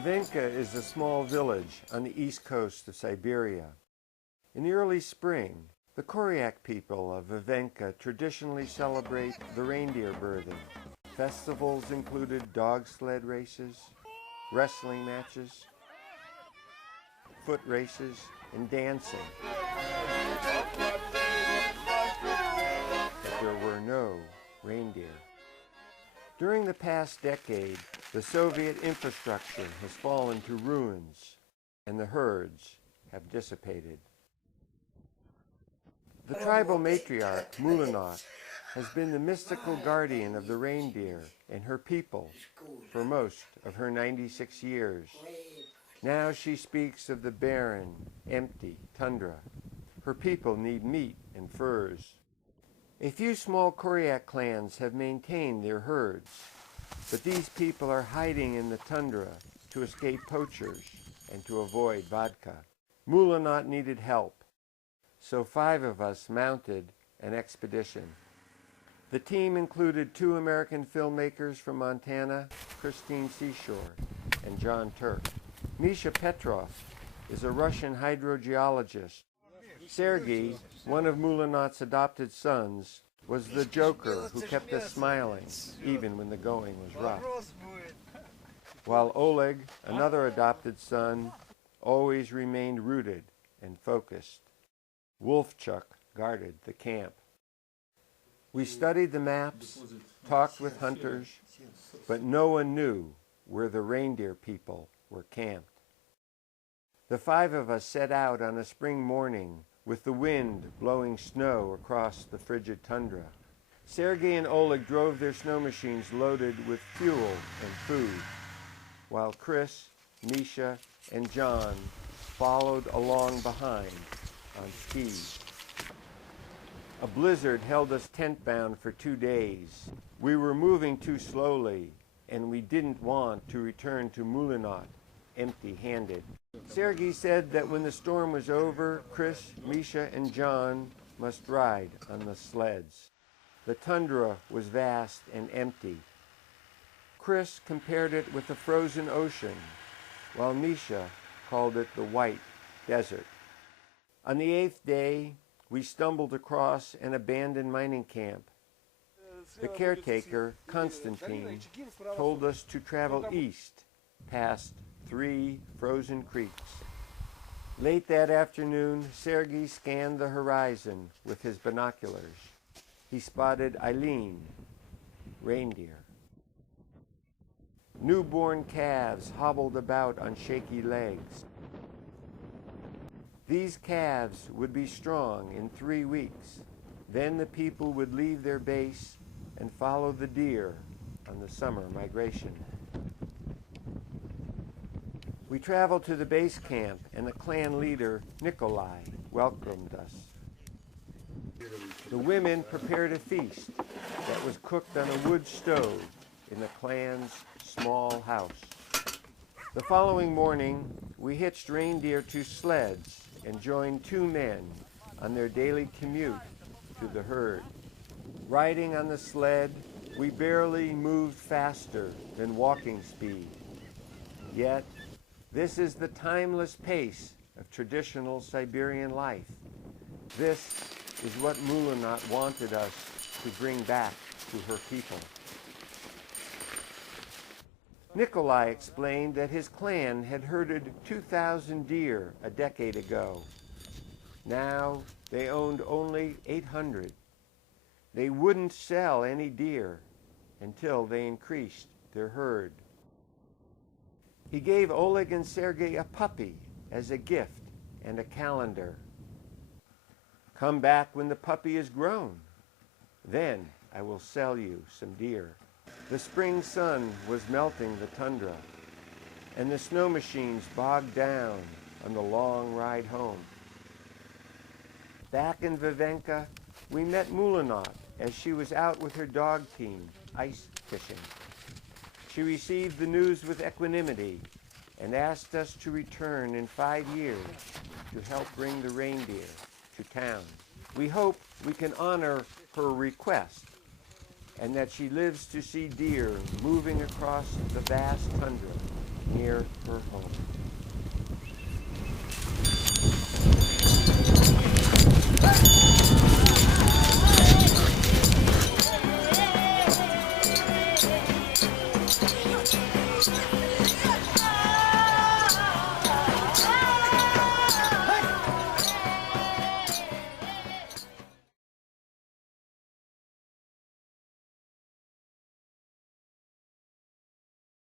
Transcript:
Vavenka is a small village on the east coast of Siberia. In the early spring, the Koryak people of Vavenka traditionally celebrate the reindeer birthing. Festivals included dog sled races, wrestling matches, foot races, and dancing. But there were no reindeer. During the past decade, the Soviet infrastructure has fallen to ruins, and the herds have dissipated. The tribal matriarch, Mulanot, has been the mystical guardian of the reindeer and her people for most of her 96 years. Now she speaks of the barren, empty tundra. Her people need meat and furs. A few small Koryak clans have maintained their herds, but these people are hiding in the tundra to escape poachers and to avoid vodka. Mulanot needed help, so 5 of us mounted an expedition. The team included 2 American filmmakers from Montana, Christine Seashore and John Turk. Misha Petrov is a Russian hydrogeologist. Sergei, one of Mulanot's adopted sons, was the joker who kept us smiling even when the going was rough. While Oleg, another adopted son, always remained rooted and focused. Wolfchuk guarded the camp. We studied the maps, talked with hunters, but no one knew where the reindeer people were camped. The 5 of us set out on a spring morning with the wind blowing snow across the frigid tundra. Sergei and Oleg drove their snow machines loaded with fuel and food, while Chris, Misha, and John followed along behind on skis. A blizzard held us tent-bound for 2 days. We were moving too slowly, and we didn't want to return to Mulanot empty-handed. Sergei said that when the storm was over, Chris, Misha, and John must ride on the sleds. The tundra was vast and empty. Chris compared it with the frozen ocean, while Misha called it the white desert. On the 8th day, we stumbled across an abandoned mining camp. The caretaker, Konstantin, told us to travel east past 3 frozen creeks. Late that afternoon, Sergei scanned the horizon with his binoculars. He spotted Eileen, reindeer. Newborn calves hobbled about on shaky legs. These calves would be strong in 3 weeks. Then the people would leave their base and follow the deer on the summer migration. We traveled to the base camp, and the clan leader, Nikolai, welcomed us. The women prepared a feast that was cooked on a wood stove in the clan's small house. The following morning, we hitched reindeer to sleds and joined 2 men on their daily commute to the herd. Riding on the sled, we barely moved faster than walking speed. Yet, this is the timeless pace of traditional Siberian life. This is what Mulanot wanted us to bring back to her people. Nikolai explained that his clan had herded 2,000 deer a decade ago. Now they owned only 800. They wouldn't sell any deer until they increased their herd. He gave Oleg and Sergei a puppy as a gift and a calendar. Come back when the puppy is grown. Then I will sell you some deer. The spring sun was melting the tundra, and the snow machines bogged down on the long ride home. Back in Vavenka, we met Mulanot as she was out with her dog team ice fishing. She received the news with equanimity and asked us to return in 5 years to help bring the reindeer to town. We hope we can honor her request and that she lives to see deer moving across the vast tundra near her home.